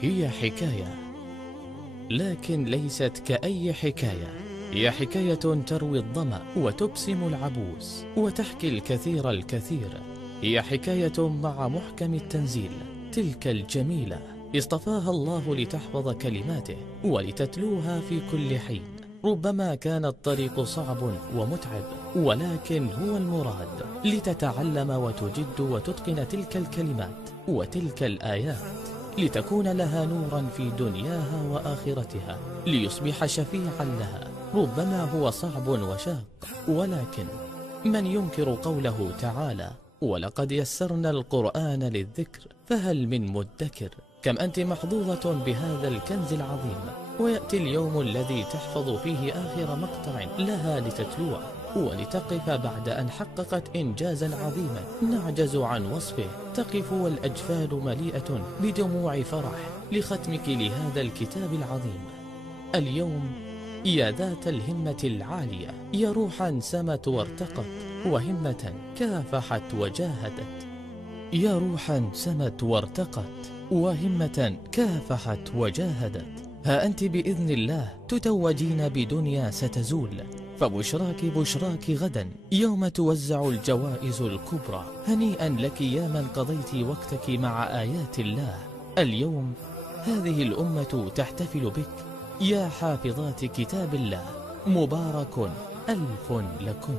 هي حكاية، لكن ليست كأي حكاية. هي حكاية تروي الظمأ وتبسم العبوس وتحكي الكثير الكثير. هي حكاية مع محكم التنزيل، تلك الجميلة اصطفاها الله لتحفظ كلماته ولتتلوها في كل حين. ربما كان الطريق صعب ومتعب، ولكن هو المراد لتتعلم وتجد وتتقن تلك الكلمات وتلك الآيات، لتكون لها نورا في دنياها وآخرتها، ليصبح شفيعا لها. ربما هو صعب وشاق، ولكن من ينكر قوله تعالى: ولقد يسرنا القرآن للذكر فهل من مدكر. كم أنت محظوظة بهذا الكنز العظيم، ويأتي اليوم الذي تحفظ فيه آخر مقطع لها لتتلوه ولتقف بعد أن حققت إنجازا عظيما نعجز عن وصفه. تقف والأجفال مليئة بدموع فرح لختمك لهذا الكتاب العظيم. اليوم يا ذات الهمة العالية، يا روحا سمت وارتقت وهمة كافحت وجاهدت، يا روحا سمت وارتقت وهمة كافحت وجاهدت. ها أنت بإذن الله تتوجين بدنيا ستزول، فبشراك بشراك غدا يوم توزع الجوائز الكبرى. هنيئا لك يا من قضيت وقتك مع آيات الله. اليوم هذه الأمة تحتفل بك يا حافظات كتاب الله. مبارك ألف لكن.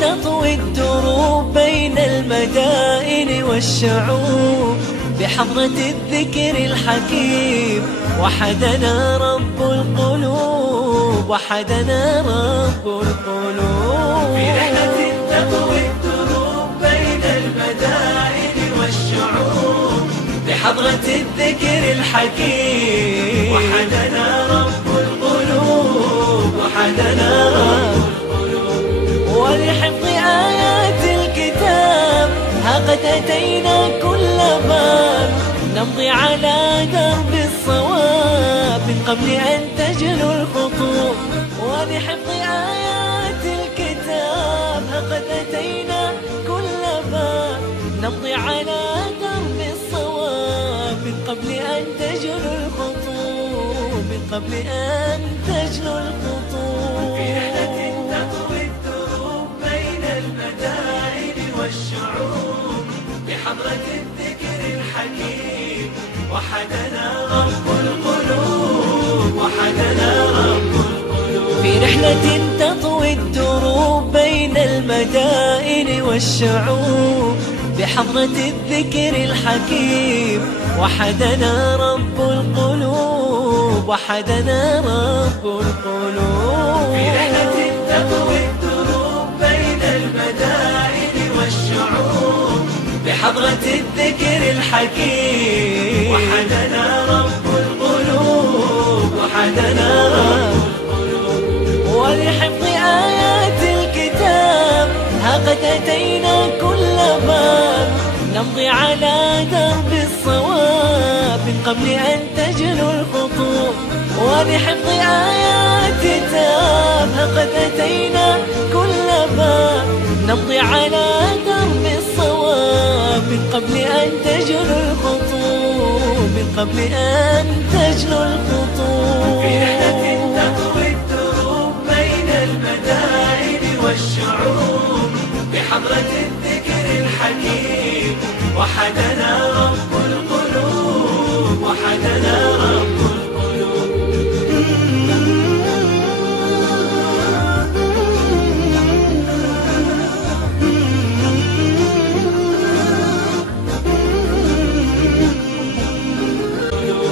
تطوي الدروب بين المدائن والشعوب بحضرة الذكر الحكيم. وحدنا رب القلوب، وحدنا رب القلوب. في رحلة تطوي الدروب بين المدائن والشعوب بحضرة الذكر الحكيم. وحدنا رب القلوب، وحدنا رب القلوب. ولحفظ آيات الكتاب ها قد أتينا كل باب، نمضي على درب الصواب من قبل أن تجلو الخطوب. ولحفظ آيات الكتاب ها قد أتينا كل باب، نمضي على درب الصواب من قبل أن تجلو الخطوب، من قبل أن تجلو الخطوب. في رحلة تطوي الدروب بين المدائن والشعوب بحضرة الذكر الحكيم. وحدنا رب القلوب، وحدنا رب القلوب. في رحلة تطوي الدروب بين المدائن والشعوب بحضرة الذكر الحكيم. وحدنا رب القلوب، وحدنا رب القلوب. في رحلة تطوي الدروب بين المدائن والشعوب بحضرة الذكر الحكيم. وحدنا رب القلوب، وحدنا رب القلوب. ولحفظ آيات الكتاب ها قد أتينا كل باب، نمضي على درب الصواب من قبل أن تجلو الخطوب. ولحفظ آيات الكتاب ها قد أتينا كل باب، نمضي على درب الصواب من قبل أن تجلو الخطوب، من قبل أن تجلو الخطوب. في رحلة تطوي الدروب بين المدائن والشعوب بحضرة الذكر الحكيم. وحدنا رب القلوب، وحدنا رب القلوب.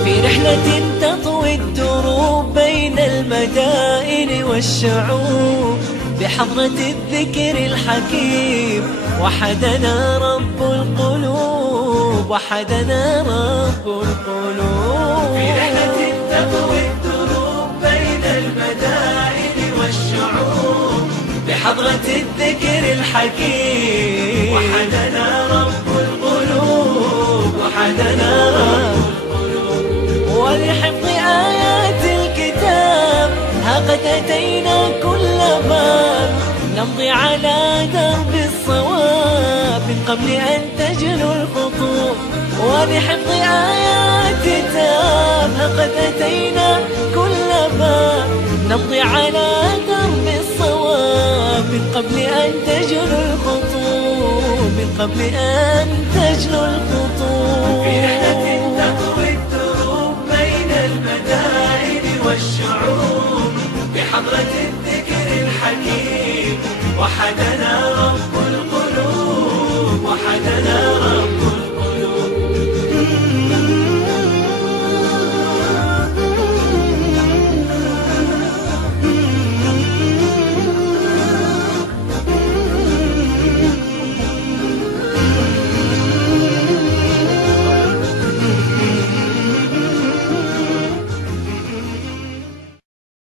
في رحلة تطوي الدروب بين المدائن المدائن والشعوب بحضرة الذكر الحكيم وحدنا رب القلوب، وحدنا رب القلوب. في رحلة تطوي الدروب بين المدائن والشعوب بحضرة الذكر الحكيم وحدنا رب القلوب، وحدنا رب القلوب. ولحفظ آيات الكتاب ها قد أتينا كل باب نمضي على درب الصواب من قبل أن تجلو الخطوب. ولحفظ آيات الكتاب ها قد أتينا كل باب نمضي على درب الصواب من قبل أن تجلو الخطوب، من قبل أن تجلو الخطوب. في رحلة تطوي الدروب بين المدائن والشعوب بحضرة الذكر الحكيم وحدنا رب القلوب، وحدنا